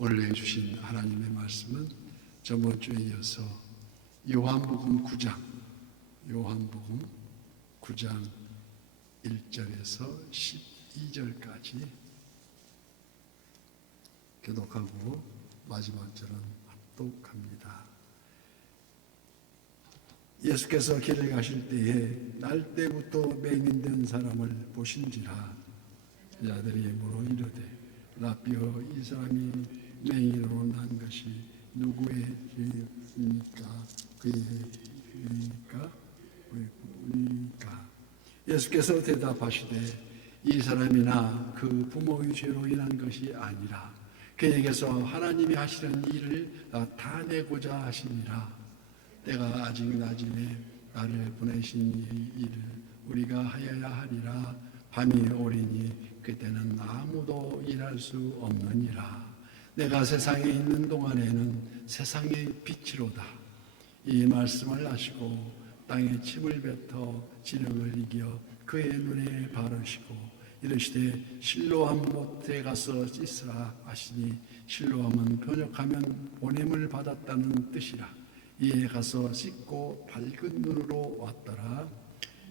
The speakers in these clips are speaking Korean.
오늘 해주신 하나님의 말씀은 저번 주에 이어서 요한복음 9장 1절에서 12절까지 교독하고 마지막 절은 합독합니다. 예수께서 길을 가실 때에 날 때부터 맹인된 사람을 보신지라. 제자들이 물어 이르되 라삐어, 이 사람이 맹인으로 난 것이 누구의 죄입니까? 그의 죄입니까? 예수께서 대답하시되 이 사람이나 그 부모의 죄로 인한 것이 아니라 그에게서 하나님이 하시는 일을 나타내고자 하심이라. 때가 아직 낮음에 나를 보내신 이 일을 우리가 하여야 하리라. 밤이 오리니 그때는 아무도 일할 수 없느니라. 내가 세상에 있는 동안에는 세상의 빛이로다. 이 말씀을 하시고 땅에 침을 뱉어 지령을 이겨 그의 눈에 바르시고 이르시되 실로암 못에 가서 씻으라 하시니 실로암은 번역하면 보냄을 받았다는 뜻이라. 이에 가서 씻고 밝은 눈으로 왔더라.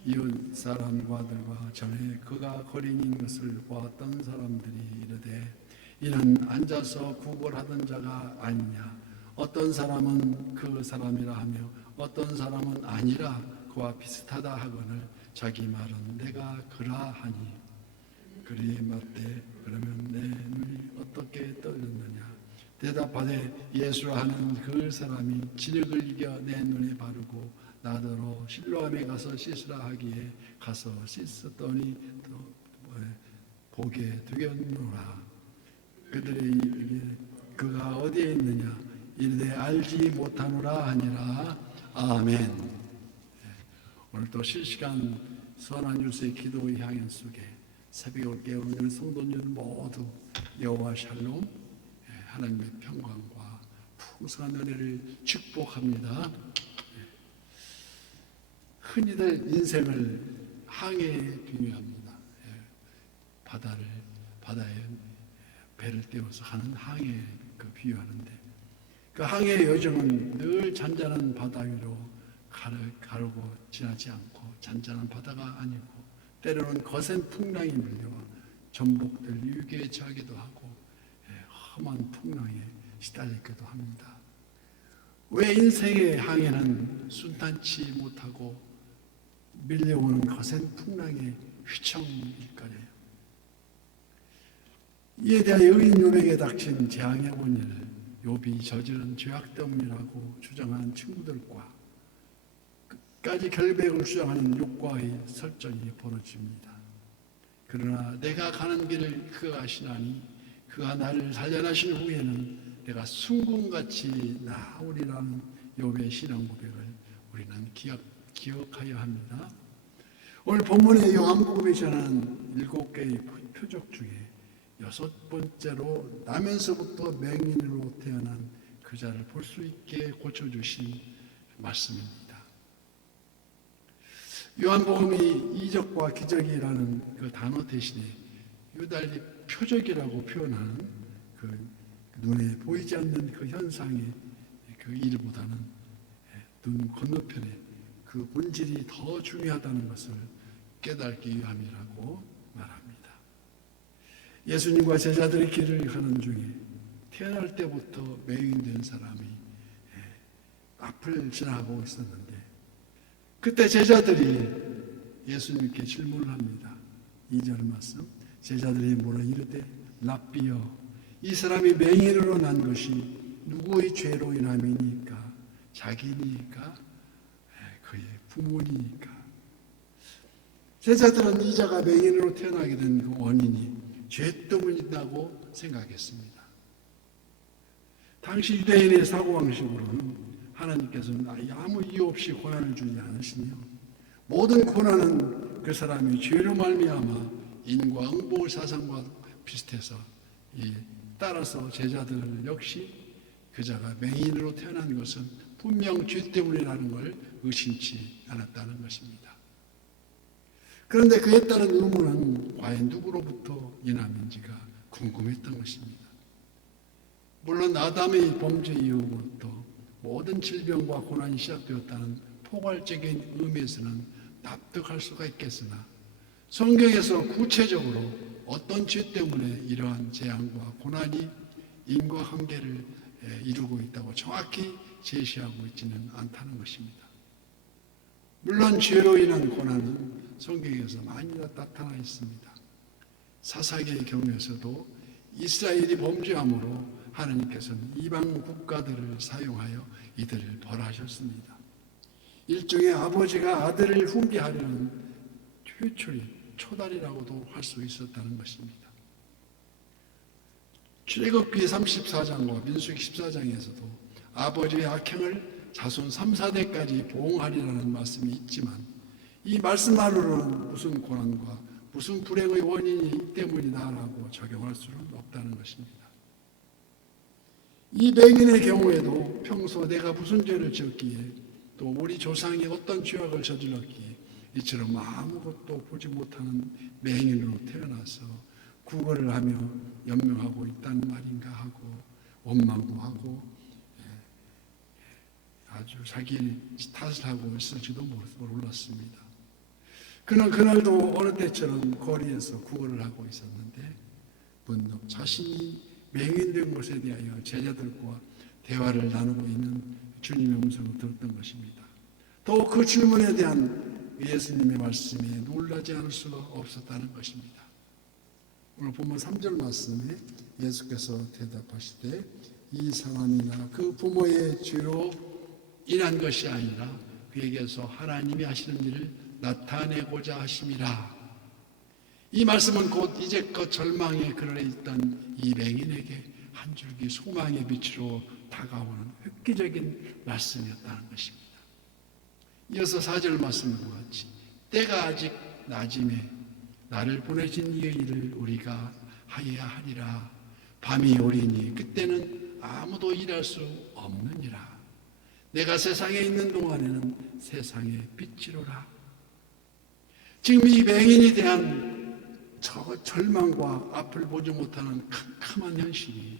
이웃 사람과들과 전에 그가 거린인 것을 보았던 사람들이 이르되 이는 앉아서 구걸하던 자가 아니냐. 어떤 사람은 그 사람이라 하며 어떤 사람은 아니라 그와 비슷하다 하거늘 자기 말은 내가 그라 하니 그리 맞되 그러면 내 눈이 어떻게 떨렸느냐. 대답하되 예수라 하는 그 사람이 진흙을 이겨 내 눈에 바르고 나더러 실로암에 가서 씻으라 하기에 가서 씻었더니 보게 되겠노라. 그들이 그가 어디에 있느냐 이르되 알지 못하노라 하니라. 아멘. 오늘도 실시간 선한 율세 기도의 향연 속에 새벽을 깨우는 성도님들 모두 여호와 샬롬 하나님의 평강과 풍성한 은혜를 축복합니다. 흔히들 인생을 항해에 비유합니다. 바다에 배를 띄워서 가는 항해에 비유하는데 그 항해의 여정은 늘 잔잔한 바다 위로 가르고 지나지 않고 잔잔한 바다가 아니고 때로는 거센 풍랑이 밀려와 전복들 유혹에 처하기도 하고 험한 풍랑에 시달리기도 합니다. 왜 인생의 항해는 순탄치 못하고 밀려오는 거센 풍랑의 휘청일까요? 이에 대하여 의인 욥에게 닥친 재앙의 원인을 욥이 저지른 죄악 때문이라고 주장하는 친구들과 끝까지 결백을 주장하는 욕과의 설전이 벌어집니다. 그러나 내가 가는 길을 그가 아시나니 그가 나를 살려나신 후에는 내가 순금같이 나오리라는 욥의 신앙 고백을 우리는 기억하여야 합니다. 오늘 본문의 요한복음에 전하는 7개의 표적 중에 6번째로 나면서부터 맹인으로 태어난 그 자를 볼 수 있게 고쳐주신 말씀입니다. 요한복음이 이적과 기적이라는 그 단어 대신에 유달리 표적이라고 표현하는 그 눈에 보이지 않는 그 현상의 그 일보다는 눈 건너편에 그 본질이 더 중요하다는 것을 깨닫기 위함이라고 말합니다. 예수님과 제자들의 길을 가는 중에 태어날 때부터 맹인된 사람이 앞을 지나가고 있었는데 그때 제자들이 예수님께 질문을 합니다. 2절 말씀 제자들이 물어 이르되 라삐여, 이 사람이 맹인으로 난 것이 누구의 죄로 인함이니까? 자기니까? 그의 부모니까? 제자들은 이 자가 맹인으로 태어나게 된 그 원인이 죄 때문이라고 생각했습니다. 당시 유대인의 사고방식으로는 하나님께서는 아무 이유 없이 고난을 주지 않으시며 모든 고난은 그 사람이 죄로 말미암아 인과응보 사상과 비슷해서 따라서 제자들 역시 그 자가 맹인으로 태어난 것은 분명 죄 때문이라는 걸 의심치 않았다는 것입니다. 그런데 그에 따른 의문은 과연 누구로부터 인함인지가 궁금했던 것입니다. 물론 아담의 범죄 이후부터 모든 질병과 고난이 시작되었다는 포괄적인 의미에서는 납득할 수가 있겠으나 성경에서 구체적으로 어떤 죄 때문에 이러한 재앙과 고난이 인과관계를 이루고 있다고 정확히 제시하고 있지는 않다는 것입니다. 물론 죄로 인한 고난은 성경에서 많이 나타나 있습니다. 사사기의 경우에서도 이스라엘이 범죄함으로 하나님께서는 이방 국가들을 사용하여 이들을 벌하셨습니다. 일종의 아버지가 아들을 훈계하려는 초달이라고도 할 수 있었다는 것입니다. 출애굽기 34장과 민수기 14장에서도 아버지의 악행을 자손 3, 4대까지 보응하리라는 말씀이 있지만 이 말씀만으로는 무슨 고난과 무슨 불행의 원인이 때문이다라고 적용할 수는 없다는 것입니다. 이 맹인의 경우에도 평소 내가 무슨 죄를 지었기에 또 우리 조상이 어떤 죄악을 저질렀기에 이처럼 아무것도 보지 못하는 맹인으로 태어나서 구걸을 하며 연명하고 있다는 말인가 하고 원망도 아주 자기 탓을 하고 있을지도 몰랐습니다. 그는 그날도 어느 때처럼 거리에서 구걸을 하고 있었는데 문득 자신이 맹인된 것에 대하여 제자들과 대화를 나누고 있는 주님의 음성을 들었던 것입니다. 또 그 질문에 대한 예수님의 말씀에 놀라지 않을 수가 없었다는 것입니다. 오늘 본문 3절 말씀에 예수께서 대답하시되 이 사람이나 그 부모의 죄로 인한 것이 아니라 그에게서 하나님이 하시는 일을 나타내고자 하심이라. 이 말씀은 곧 이제껏 절망에 그르러 있던 이 맹인에게 한 줄기 소망의 빛으로 다가오는 획기적인 말씀이었다는 것입니다. 이어서 4절 말씀과 같이 때가 아직 낮임에 나를 보내신 이의 일을 우리가 하여야 하리라. 밤이 오리니 그때는 아무도 일할 수 없느니라. 내가 세상에 있는 동안에는 세상의 빛이로라. 지금 이 맹인에 대한 저 절망과 앞을 보지 못하는 캄캄한 현실이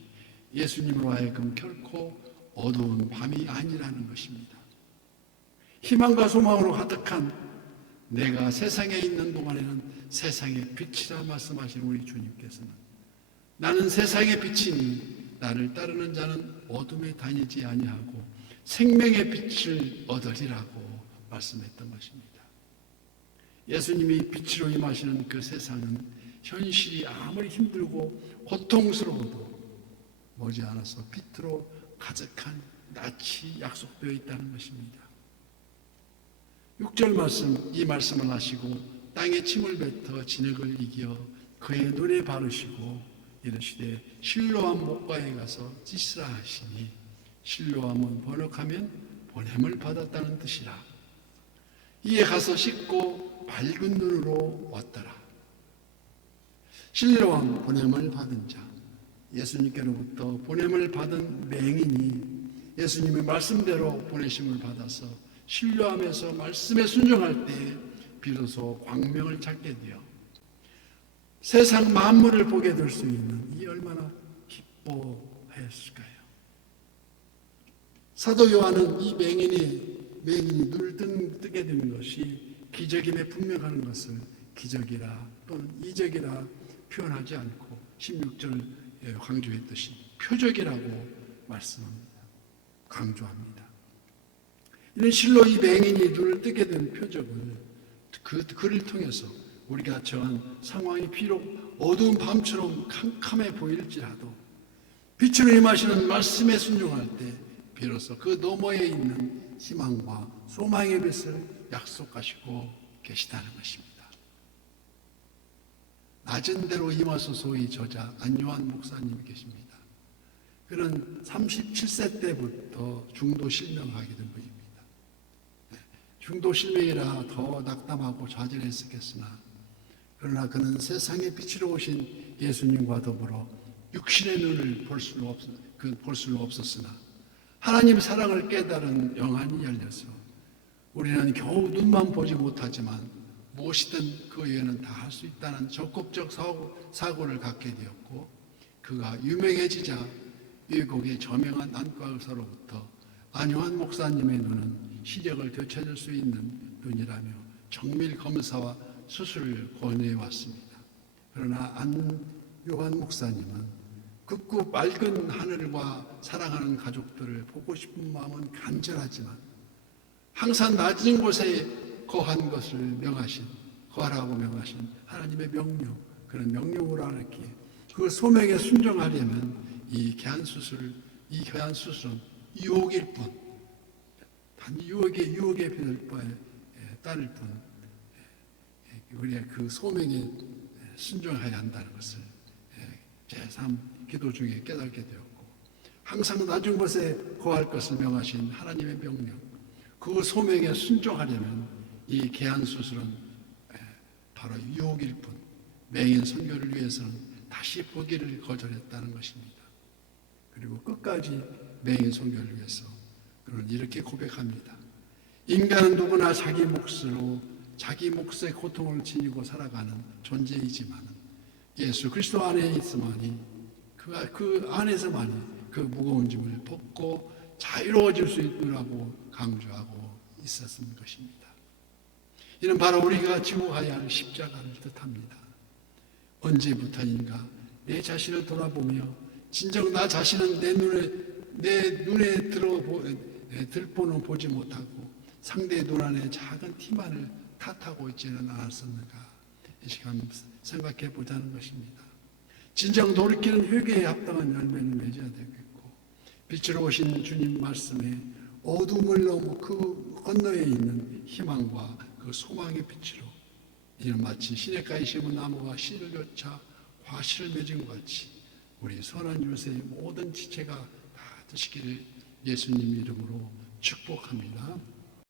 예수님으로 하여금 결코 어두운 밤이 아니라는 것입니다. 희망과 소망으로 가득한 내가 세상에 있는 동안에는 세상의 빛이라 말씀하신 우리 주님께서는 나는 세상의 빛이니 나를 따르는 자는 어둠에 다니지 아니하고 생명의 빛을 얻으리라고 말씀했던 것입니다. 예수님이 빛으로 임하시는 그 세상은 현실이 아무리 힘들고 고통스러워도 머지않아서 빛으로 가득한 낯이 약속되어 있다는 것입니다. 6절 말씀, 이 말씀을 하시고 땅에 침을 뱉어 진흙을 이겨 그의 눈에 바르시고 이르시되 실로암 목가에 가서 씻으라 하시니 실로암은 번역하면 보냄을 받았다는 뜻이라. 이에 가서 씻고 밝은 눈으로 왔더라. 실로암 보냄을 받은 자, 예수님께로부터 보냄을 받은 맹인이 예수님의 말씀대로 보내심을 받아서 신뢰하면서 말씀에 순종할 때 비로소 광명을 찾게 되어 세상 만물을 보게 될 수 있는 이 얼마나 기뻐했을까요? 사도 요한은 이 맹인이 눈을 뜨게 되는 것이 기적임에 분명하는 것을 기적이라 또는 이적이라 표현하지 않고 16절 강조했듯이 표적이라고 말씀합니다. 강조합니다. 이런 실로 이 맹인이 눈을 뜨게 된 표적을 그를 통해서 우리가 처한 상황이 비록 어두운 밤처럼 캄캄해 보일지라도 빛으로 임하시는 말씀에 순종할 때 비로소 그 너머에 있는 희망과 소망의 빛을 약속하시고 계시다는 것입니다. 낮은 대로 임하소서의 저자 안요한 목사님이 계십니다. 그는 37세 때부터 중도 실명하게 된 분입니다. 중도 실명이라 더 낙담하고 좌절했었겠으나 그러나 그는 세상의 빛으로 오신 예수님과 더불어 육신의 눈을 볼 수는 없었으나 하나님 사랑을 깨달은 영안이 열려서 우리는 겨우 눈만 보지 못하지만 무엇이든 그 외에는 다 할 수 있다는 적극적 사고를 갖게 되었고 그가 유명해지자 외국의 저명한 안과의사로부터 안요한 목사님의 눈은 시력을 되찾을 수 있는 눈이라며 정밀 검사와 수술을 권해왔습니다. 그러나 안요한 목사님은 극구 맑은 하늘과 사랑하는 가족들을 보고 싶은 마음은 간절하지만 항상 낮은 곳에 거한 것을 거하라고 명하신 하나님의 명령, 그런 명령으로 알았기에 그 소명에 순종하려면 이 교환수술은 유혹일 뿐, 단 유혹에 비를 바에 따를 뿐, 우리가 그 소명에 순종해야 한다는 것을 제3 기도 중에 깨닫게 되었고, 항상 낮은 곳에 거할 것을 명하신 하나님의 명령, 그 소명에 순종하려면 이 계한수술은 바로 유혹일 뿐, 맹인 선교를 위해서는 다시 보기를 거절했다는 것입니다. 그리고 끝까지 맹인 선교를 위해서 그는 이렇게 고백합니다. 인간은 누구나 자기 몫의 고통을 지니고 살아가는 존재이지만 예수 그리스도 안에 있으마니 그 안에서만이 그 무거운 짐을 벗고 자유로워질 수 있느라고 강조하고 있었던 것입니다. 이는 바로 우리가 지고 가야 할 십자가를 뜻합니다. 언제부터인가 내 자신을 돌아보며 진정 나 자신은 내 눈에 들보는 보지 못하고 상대의 눈 안에 작은 티만을 탓하고 있지는 않았었는가, 이 시간 생각해 보자는 것입니다. 진정 돌이키는 회개에 합당한 열매를 맺어야 되겠고, 빛으로 오신 주님 말씀에 어둠을 넘어 그 건너에 있는 희망과 그 소망의 빛으로, 이는 마치 시냇가에 심은 나무가 씨를 쫓아 과실을 맺은 것 같이 우리 선한 요새의 모든 지체가 다 드시기를 예수님 이름으로 축복합니다.